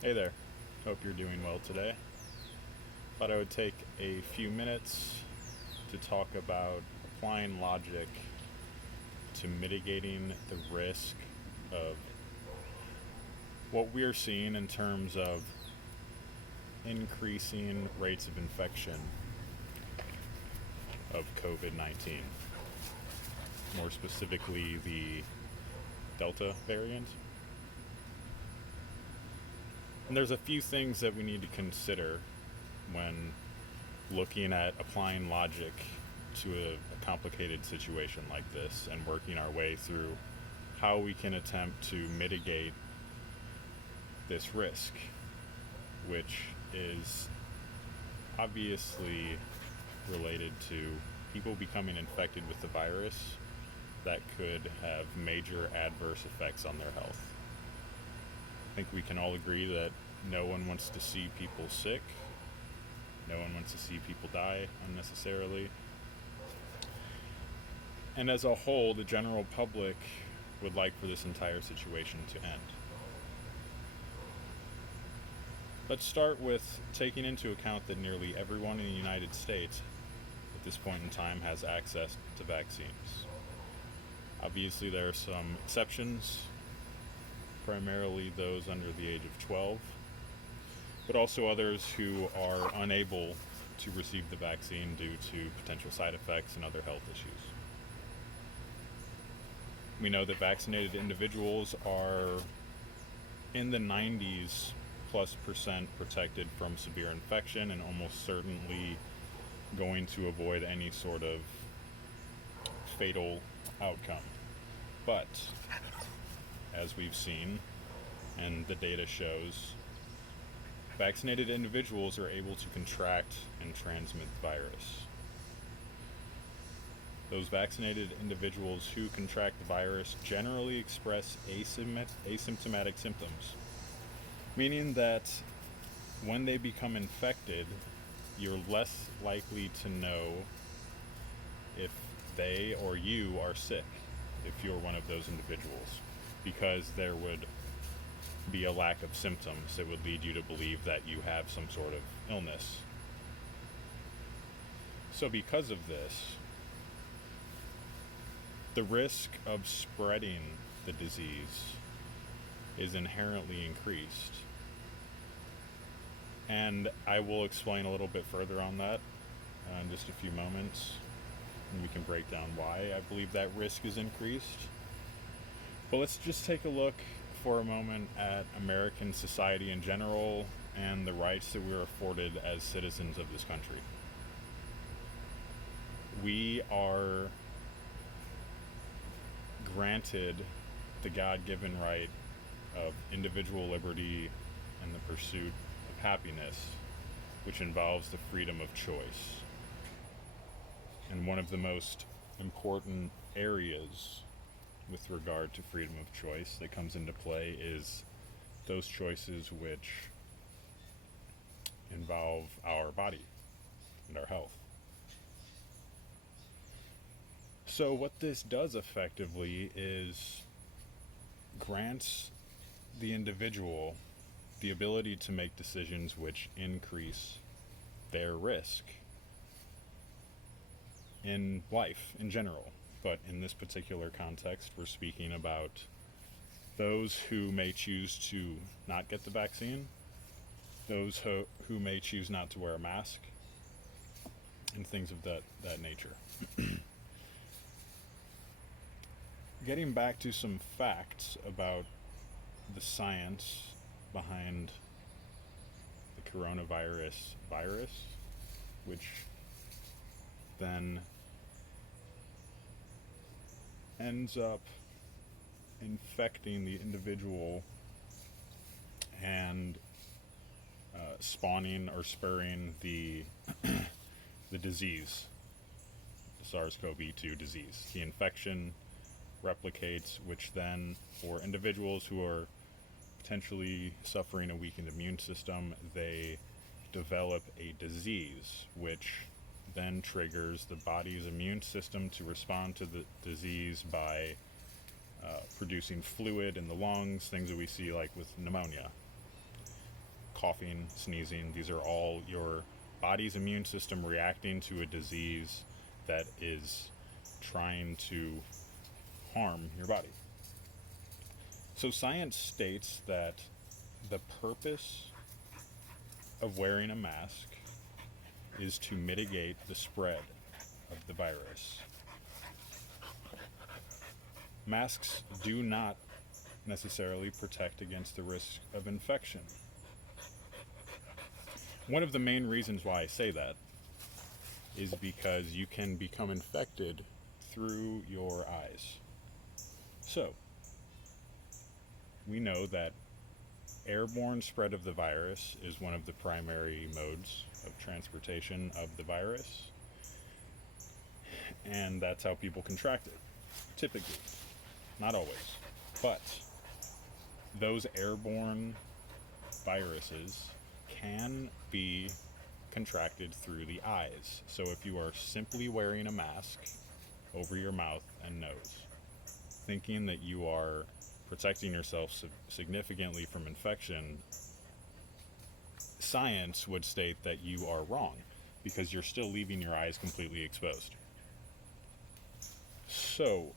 Hey there. Hope you're doing well today. Thought I would take a few minutes to talk about applying logic to mitigating the risk of what we're seeing in terms of increasing rates of infection of COVID 19, more specifically the Delta variant. And there's a few things that we need to consider when looking at applying logic to a complicated situation like this and working our way through how we can attempt to mitigate this risk, which is obviously related to people becoming infected with the virus that could have major adverse effects on their health. I think we can all agree that no one wants to see people sick. No one wants to see people die unnecessarily. And as a whole, the general public would like for this entire situation to end. Let's start with taking into account that nearly everyone in the United States at this point in time has access to vaccines. Obviously, there are some exceptions, primarily those under the age of 12, but also others who are unable to receive the vaccine due to potential side effects and other health issues. We know that vaccinated individuals are in the 90s plus percent protected from severe infection and almost certainly going to avoid any sort of fatal outcome. But as we've seen, and the data shows, vaccinated individuals are able to contract and transmit the virus. Those vaccinated individuals who contract the virus generally express asymptomatic symptoms, meaning that when they become infected, you're less likely to know if they or you are sick, if you're one of those individuals, because there would be a lack of symptoms that would lead you to believe that you have some sort of illness. So because of this, the risk of spreading the disease is inherently increased. And I will explain a little bit further on that in just a few moments, and we can break down why I believe that risk is increased. But let's just take a look for a moment at American society in general and the rights that we're afforded as citizens of this country. We are granted the God-given right of individual liberty and the pursuit of happiness, which involves the freedom of choice. And one of the most important areas with regard to freedom of choice that comes into play is those choices which involve our body and our health. So what this does effectively is grants the individual the ability to make decisions which increase their risk in life in general. But in this particular context, we're speaking about those who may choose to not get the vaccine, those who may choose not to wear a mask, and things of that nature. Getting back to some facts about the science behind the coronavirus virus, which then ends up infecting the individual and spawning or spurring the the disease, the SARS-CoV-2 disease. The infection replicates, which then, for individuals who are potentially suffering a weakened immune system, they develop a disease, which then triggers the body's immune system to respond to the disease by producing fluid in the lungs, things that we see like with pneumonia. coughing, sneezing. These are all your body's immune system reacting to a disease that is trying to harm your body. So science states that the purpose of wearing a mask is to mitigate the spread of the virus. Masks do not necessarily protect against the risk of infection. One of the main reasons why I say that is because you can become infected through your eyes. So, we know that airborne spread of the virus is one of the primary modes of transportation of the virus, and that's how people contract it, typically. Not always, but those airborne viruses can be contracted through the eyes. So if you are simply wearing a mask over your mouth and nose, thinking that you are protecting yourself significantly from infection, science would state that you are wrong, because you're still leaving your eyes completely exposed. So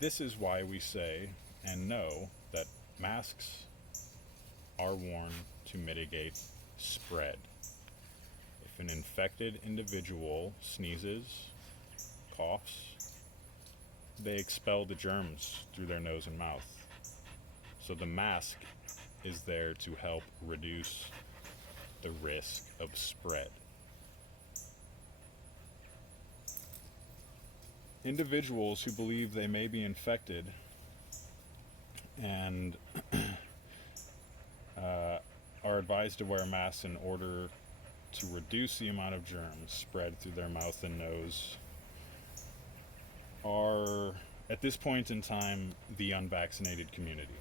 this is why we say and know that masks are worn to mitigate spread. If an infected individual sneezes, coughs, they expel the germs through their nose and mouth. So the mask is there to help reduce the risk of spread. Individuals who believe they may be infected and are advised to wear masks in order to reduce the amount of germs spread through their mouth and nose are, at this point in time, the unvaccinated community.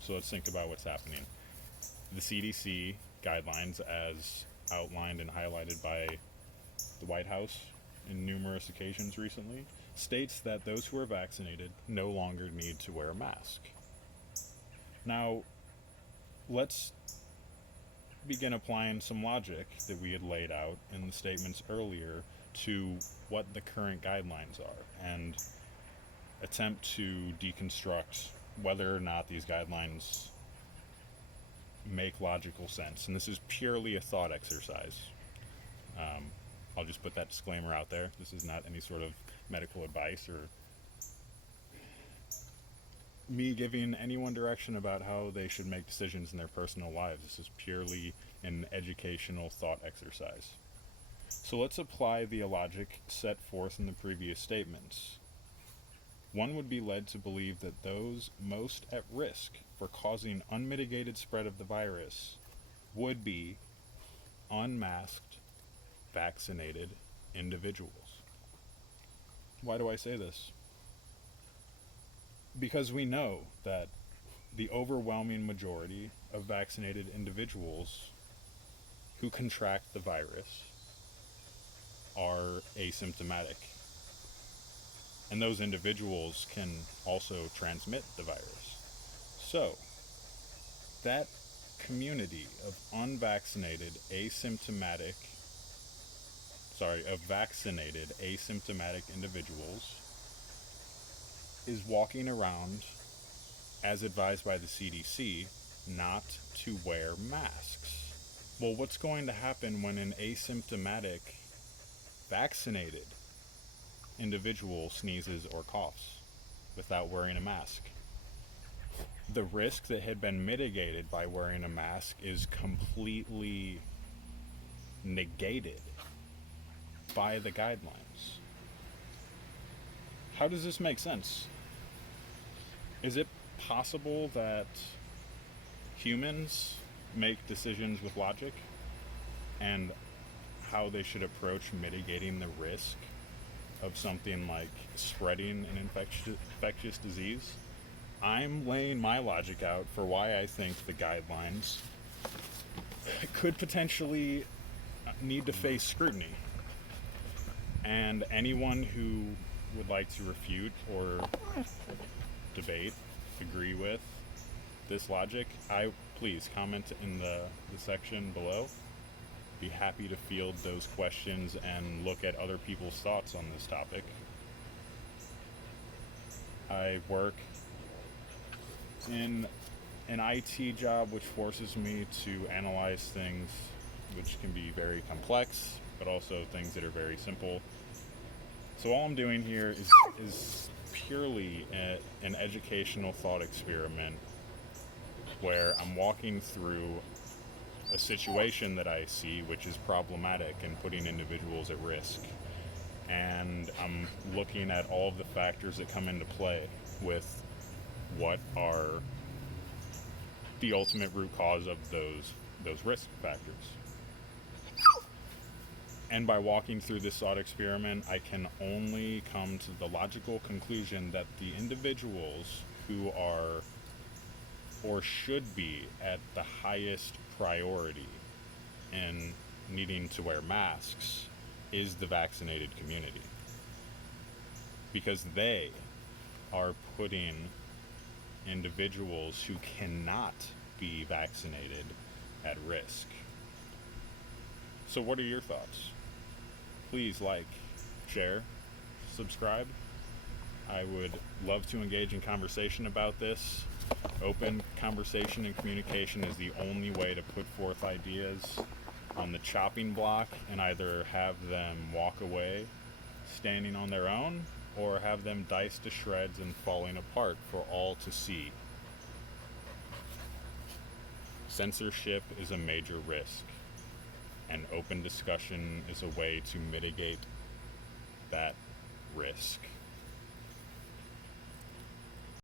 So let's think about what's happening. The CDC guidelines, as outlined and highlighted by the White House in numerous occasions recently, states that those who are vaccinated no longer need to wear a mask. Now, let's begin applying some logic that we had laid out in the statements earlier to what the current guidelines are, and attempt to deconstruct whether or not these guidelines make logical sense. And this is purely a thought exercise. I'll just put that disclaimer out there. This is not any sort of medical advice or me giving anyone direction about how they should make decisions in their personal lives. This is purely an educational thought exercise. So let's apply the logic set forth in the previous statements. One would be led to believe that those most at risk for causing unmitigated spread of the virus would be unmasked, vaccinated individuals. Why do I say this? Because we know that the overwhelming majority of vaccinated individuals who contract the virus are asymptomatic. And those individuals can also transmit the virus. So, that community of vaccinated asymptomatic individuals is walking around, as advised by the CDC, not to wear masks. Well, what's going to happen when an asymptomatic vaccinated individual sneezes or coughs without wearing a mask? The risk that had been mitigated by wearing a mask is completely negated by the guidelines. How does this make sense? Is it possible that humans make decisions with logic and how they should approach mitigating the risk of something like spreading an infectious disease? I'm laying my logic out for why I think the guidelines could potentially need to face scrutiny. And anyone who would like to refute or debate, agree with this logic, I please comment in the section below. Be happy to field those questions and look at other people's thoughts on this topic. I work in an IT job which forces me to analyze things which can be very complex, but also things that are very simple. So all I'm doing here is purely an educational thought experiment where I'm walking through a situation that I see which is problematic and putting individuals at risk. And I'm looking at all of the factors that come into play with what are the ultimate root cause of those risk factors. And by walking through this thought experiment, I can only come to the logical conclusion that the individuals who are or should be at the highest priority in needing to wear masks is the vaccinated community. Because they are putting individuals who cannot be vaccinated at risk. So what are your thoughts? Please like, share, subscribe. I would love to engage in conversation about this. Open conversation and communication is the only way to put forth ideas on the chopping block and either have them walk away standing on their own or have them diced to shreds and falling apart for all to see. Censorship is a major risk, and open discussion is a way to mitigate that risk.